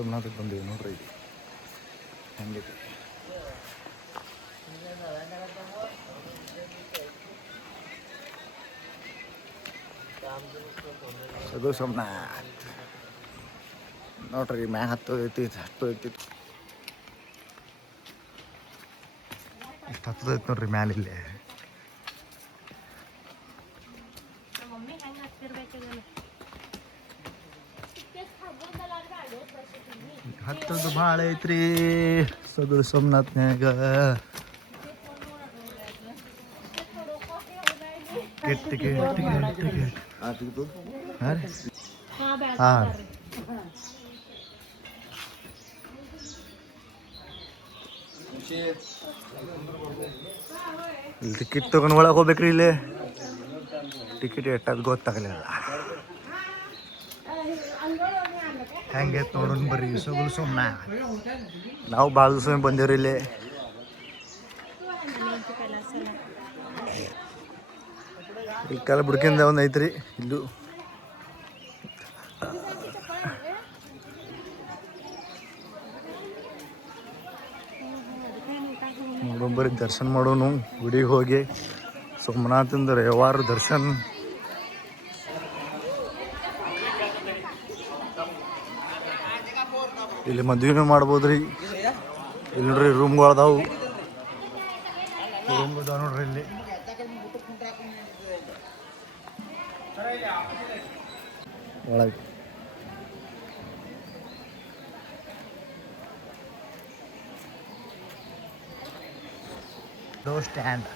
ಸೋಮನಾಥಕ್ಕೆ ಬಂದೀವಿ ನೋಡ್ರಿ ಹೆಂಗೈತಿ. ಅದು ಸೋಮನಾಥ್ ನೋಡ್ರಿ ಮ್ಯಾಗ ಹತ್ತೋದೈತಿ ಎಷ್ಟು ಹತ್ತದೈತಿ ನೋಡ್ರಿ ಮ್ಯಾಲಿಲ್ಲೇ. ಹತ್ತದು ಭಾಳ ಐತ್ರಿ ಸಗಳು ಸೋಮನಾಥ್ನ್ಯಾಗ. ಟಿಕೆಟ್ ಹಾಂ ಇಲ್ಲಿ ಟಿಕೆಟ್ ತೊಗೊಂಡು ಒಳಗೆ ಹೋಗ್ಬೇಕ್ರಿ. ಇಲ್ಲಿ ಟಿಕೆಟ್ ಎಷ್ಟಾದ್ ಗೊತ್ತಾಗಲಿಲ್ಲ. ಹೆಂಗೆ ನೋಡೋಣ ಬರ್ರಿ ಸಗಳು ಸೋಮನಾಥ್. ನಾವು ಭಾಳ ದಿವಸ ಬಂದೇವ್ರಿ ಇಲ್ಲಿ. ಇಲ್ಲಿ ಕಾಲ ಬುಡ್ಕಿಂದ ಒಂದು ಐತ್ರಿ ಇಲ್ಲೂ. ನೋಡೊಂಬರಿ ದರ್ಶನ ಮಾಡೋನು ಗುಡಿಗೆ ಹೋಗಿ ಸೋಮನಾಥಂದು ರವಿವಾರ ದರ್ಶನ. ಇಲ್ಲಿ ಮದ್ವೆನೂ ಮಾಡ್ಬೋದ್ರಿ. ಇಲ್ಲಿ ನೋಡ್ರಿ ರೂಮ್ಗಳದಾವು. ರೂಮ್ಗಳದಾವ ನೋಡ್ರಿ ಇಲ್ಲಿ. ಒಳಗೆ ಡೋರ್ ಸ್ಟ್ಯಾಂಡ್.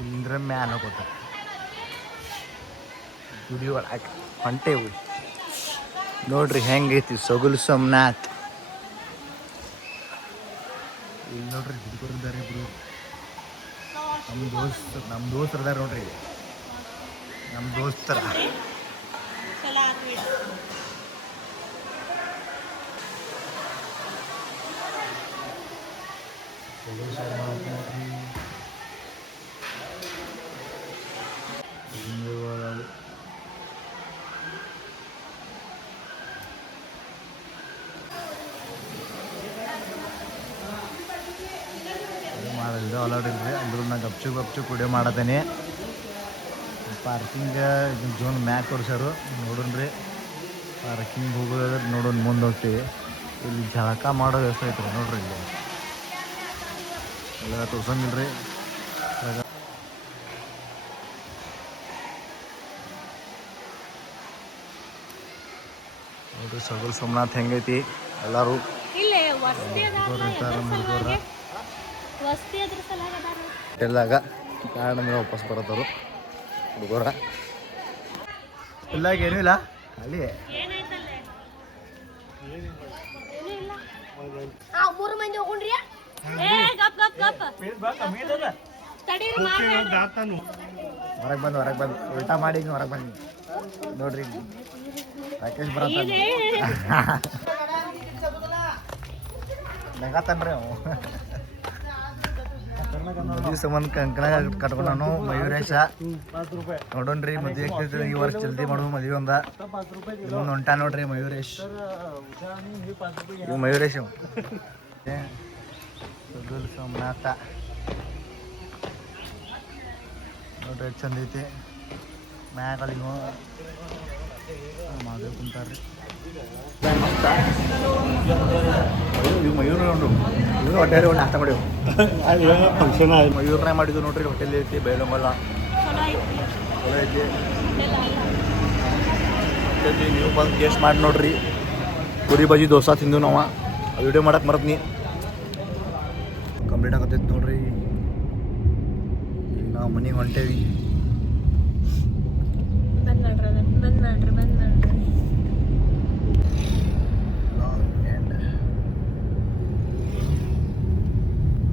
ಇಲ್ಲಿಂದ್ರೆ ಮ್ಯಾಲ ಹೋಗೋದು ಗುಡಿ ಒಳಗೆ ಹೊಂಟೇವು. ನೋಡ್ರಿ ಹೆಂಗೈತಿ ಸಗಳು ಸೋಮನಾಥ್. ಇಲ್ಲಿ ನೋಡ್ರಿ ಹುಡುಗರು ಇದ್ದಾರೆ ಇಬ್ರು. ನಮ್ಮ ದೋಸ್ತರ ಅದಾರ ನೋಡ್ರಿ. ನಮ್ಮ ದೋಸ್ತರ ಮಾಡಿದ್ರೆ ಅಲಾಡಿಲ್ರಿ. ಅಂದ್ರೂ ನಾ ಗಪ್ಚು ಕುಡಿಯೋ ಮಾಡತೇನೆ. ಪಾರ್ಕಿಂಗ್ ಜೋನ್ ಮ್ಯಾಕ್ ತೋರಿಸ್ಯಾರು ನೋಡೋಣ್ರಿ. ಪಾರ್ಕಿಂಗ್ ಹೋಗೋದಾದ್ರೆ ನೋಡೋಣ ಮುಂದೆ ಹೋಗ್ತೀವಿ. ಇಲ್ಲಿ ಜಳಕ ಮಾಡೋ ವ್ಯವಸ್ಥೆ ಐತ್ರಿ ನೋಡ್ರಿ. ಇಲ್ಲಿ ಎಲ್ಲ ತೋರ್ಸಂಗಿಲ್ರಿ. ನೋಡ್ರಿ ಸಗಳು ಸೋಮನಾಥ್ ಹೆಂಗೈತಿ. ಎಲ್ಲರೂ ಎಲ್ಲಾಗ ಕಾರಣ ಮೇಲೆ ವಾಪಸ್ ಬರತ್ತವರು ಹುಡುಗರ. ಇಲ್ಲಾಗ ಏನೂ ಇಲ್ಲ ಅಲ್ಲಿ. ಹೊರಗೆ ಬಂದು ಉಲ್ಟಾ ಮಾಡಿ ಹೊರಗೆ ಬಂದು ನೋಡ್ರಿ ರಾಕೇಶ್ ಬರತ್ತ ನಗತಾನ್ರಿ ಅವು. ಮದುವೆ ಸಂಬಂಧ ಕಂಕಣ ಕಟ್ಕೊಂಡಾನು ಮಯೂರೇಶ. ನೋಡೋಣ್ರಿ ಮದುವೆ ಆಗ್ತೈತಿ ಈ ವರ್ಷ ಜಲ್ದಿ ಮಾಡುವ ಮದುವೆ ಒಂದ. ಇನ್ನೊಂದು ಹೊಂಟ ನೋಡ್ರಿ ಮಯೂರೇಶ್. ಇವು ಮಯೂರೇಶ್ ಸಗಳು ಸೋಮನಾಥ ನೋಡ್ರಿ ಎಷ್ಟು ಚಂದ ಐತಿ. ಮ್ಯಾಗ ಮಾದೇವ್ ಕುಂತಾರ್ರಿ. ಇವು ಮಯೂರ ಉಂಡು. ಇವು ಹೊಟ್ಟೆಲಿ ಒಂದು ನಾಷ್ಟ ಮಾಡಿವು. ಫಂಕ್ಷನ್ ಮಯೂರ್ನಾಗ ಮಾಡಿದ್ದು ನೋಡ್ರಿ. ಹೋಟೆಲ್ ಐತಿ ಬೈಲಂಬಲ್ಲ ಚಲೋ ಐತಿ. ನೀವು ಬಂದು ಟೇಸ್ಟ್ ಮಾಡಿ ನೋಡ್ರಿ. ಪೂರಿ ಬಜ್ಜಿ ದೋಸೆ ತಿಂದು ನಾವು ವಿಡಿಯೋ ಮಾಡಕ್ಕೆ ಮರತ್ನಿ ಕಂಪ್ಲೀಟ್ ಆಗತ್ತೈತಿ ನೋಡ್ರಿ. ಈಗ ನಾವು ಮನೆಗೆ ಹೊಂಟೇವಿ.